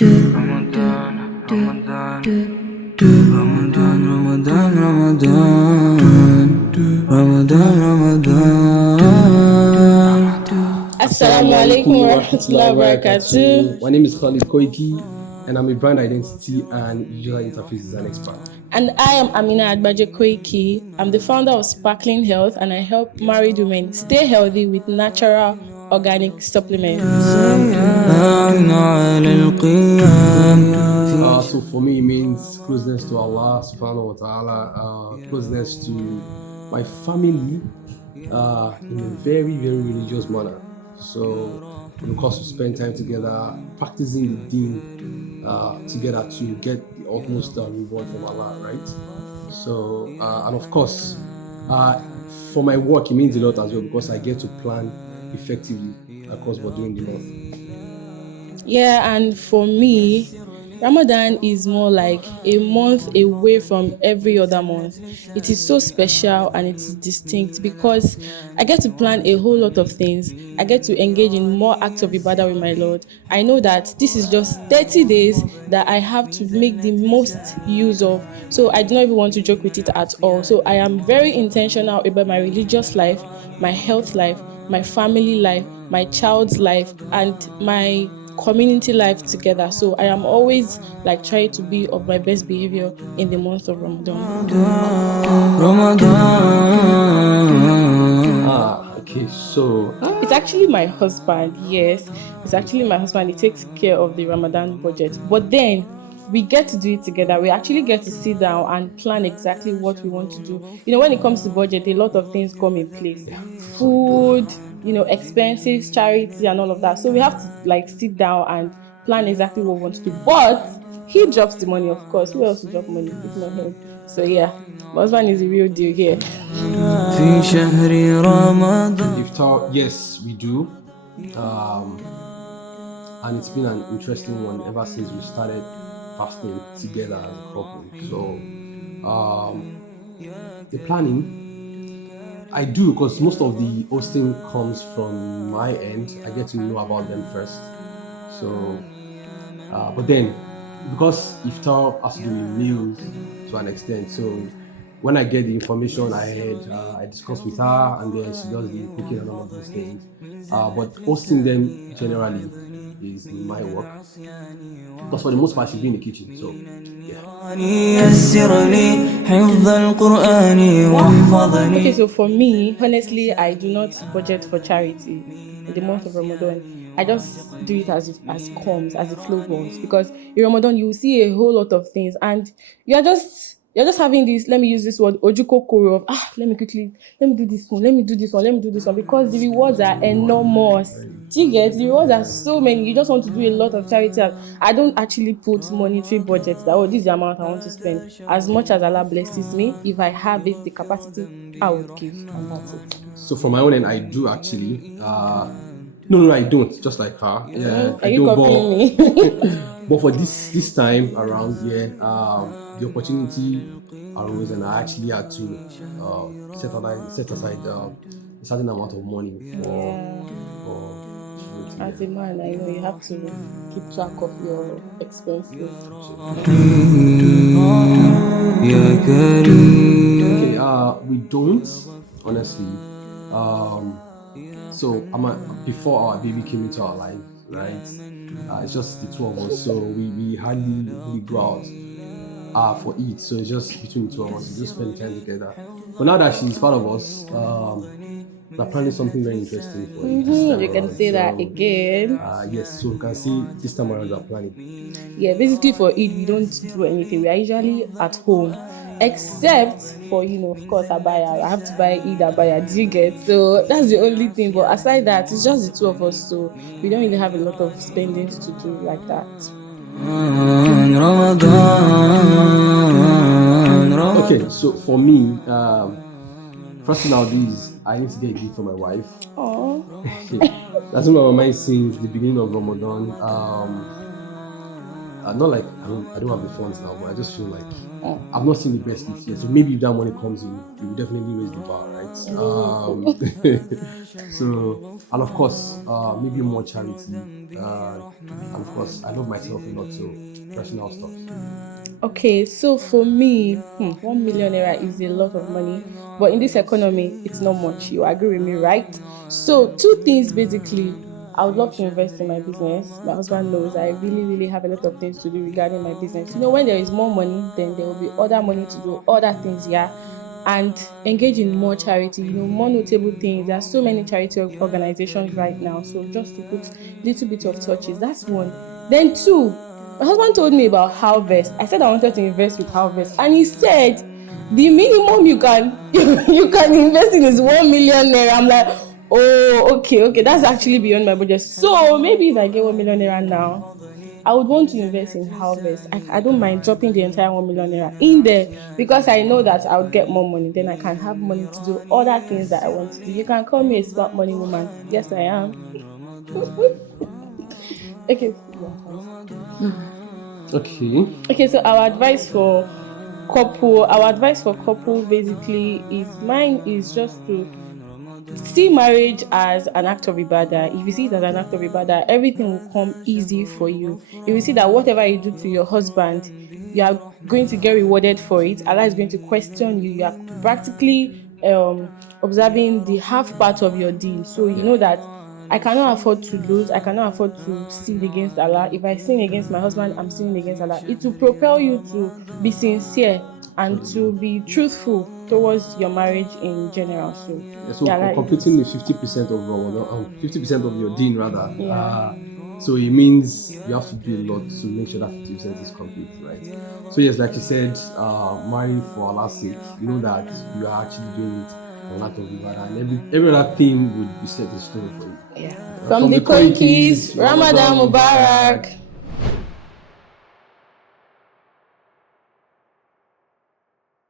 Ramadan, Ramadan, Ramadan, Ramadan, Ramadan, Ramadan. Assalamu alaikum wa rahmatullahi wa barakatuh. My name is Koikis, and I'm a brand identity and user interface design expert. And I am Amina Agbaje Koiki. I'm the founder of Sparkling Health, and I help married women stay healthy with natural organic supplements. So for me, it means closeness to Allah subhanahu wa ta'ala, closeness to my family in a very, very religious manner. So because we spend time together, practicing the deen together to get the utmost reward from Allah, right? So, and of course, for my work, it means a lot as well because I get to plan effectively across what during the month. Yeah, and for me, Ramadan is more like a month away from every other month. It is so special and it is distinct because I get to plan a whole lot of things. I get to engage in more acts of ibadah with my Lord. I know that this is just 30 days that I have to make the most use of. So I do not even want to joke with it at all. So I am very intentional about my religious life, my health life, my family life, my child's life, and my community life together. So I am always like trying to be of my best behavior in the month of Ramadan. Okay, so It's actually my husband. Yes, it's actually my husband. He takes care of the Ramadan budget, but then we get to do it together. We actually get to sit down and plan exactly what we want to do. When it comes to budget, a lot of things come in place. Food, expenses, charity, and all of that. So we have to like sit down and plan exactly what we want to do. But he drops the money, of course. Who else will drop money if not him? So yeah, my husband is the real deal here. Iftar, yes, we do. And it's been an interesting one ever since we started fasting together as a couple. So the planning I do because most of the hosting comes from my end. I get to know about them first. So, but then because Iftar has to do with meals to an extent, so when I get the information ahead, I discuss with her, and then she does the cooking and all of these things. But hosting them generally is my work because for the most part she'll be in the kitchen. So Okay, so for me, honestly, I do not budget for charity in the month of Ramadan. I just do it as it comes, as it flow goes. Because in Ramadan, you will see a whole lot of things, and you're just having this. Let me use this word, ojuko koro of let me do this one, let me do this one, because the rewards are enormous. Do you get? The rewards are so many. You just want to do a lot of charity. I don't actually put monetary budgets that this is the amount I want to spend. As much as Allah blesses me, if I have it, the capacity, I would give, and that's it. So from my own end, I do actually. No, I don't. Just like her. Yeah, Are you copying me? But for this time around, the opportunity arose, and I actually had to set aside a certain amount of money for. As a man, I know you have to keep track of your expenses. Okay, we don't honestly. So before our baby came into our life, right? It's just the two of us, so we hardly really go out for it. So it's just between the two of us. We just spend time together. But now that she's part of us, we're planning something very interesting for you. You can say that again. Yes, so you can see this time around we're planning. Yeah, basically for Eid we don't do anything. We are usually at home, except for of course abaya. I have to buy Eid abaya. Do you get? So that's the only thing. But aside that, it's just the two of us. So we don't really have a lot of spending to do like that. Okay, so for me, first thing I'll do is I need to get a gift for my wife. Oh. That's what my mind since the beginning of Ramadan. not like I don't have the funds now, but I just feel like Oh. I've not seen the best gift yet. So maybe if that money comes in, we will definitely raise the bar, right? Oh. So, and of course, maybe more charity. And of course, I love myself a lot, so personal stuff. Okay, so for me, 1 million naira is a lot of money, but in this economy, it's not much. You agree with me, right? So, two things basically. I would love to invest in my business. My husband knows I really, really have a lot of things to do regarding my business. When there is more money, then there will be other money to do other things, yeah, and engage in more charity, more notable things. There are so many charity organizations right now. So, just to put little bit of touches, that's one. Then, two, my husband told me about Harvest. I said I wanted to invest with Harvest, and he said the minimum you can you can invest in is 1 million naira. I'm like, oh, okay, that's actually beyond my budget. So maybe if I get 1 million naira now, I would want to invest in Harvest. I don't mind dropping the entire 1 million naira in there because I know that I would get more money. Then I can have money to do other things that I want to do. You can call me a smart money woman. Yes, I am. Okay. Yeah, Okay. okay, so our advice for couple basically is mine is just to see marriage as an act of ibadah. If you see it as an act of ibadah, everything will come easy for you. If you see that whatever you do to your husband, you are going to get rewarded for it. Allah is going to question you. You are practically observing the half part of your deal. So you know that I cannot afford to lose. I cannot afford to sin against Allah. If I sin against my husband, I'm sinning against Allah. It will propel you to be sincere and to be truthful towards your marriage in general. So, Yeah, so yeah, like completing this. the 50% of Ramadan, 50% of your deen rather. Yeah. So it means you have to do a lot to make sure that 50% is complete, right? So yes, like you said, marry for Allah's sake. Know that you are actually doing it a lot of ibadah, and every other thing would be set in stone for you. Yeah. From From the the Koikis, Koikis, Ramadan Ramadan Mubarak. Mubarak.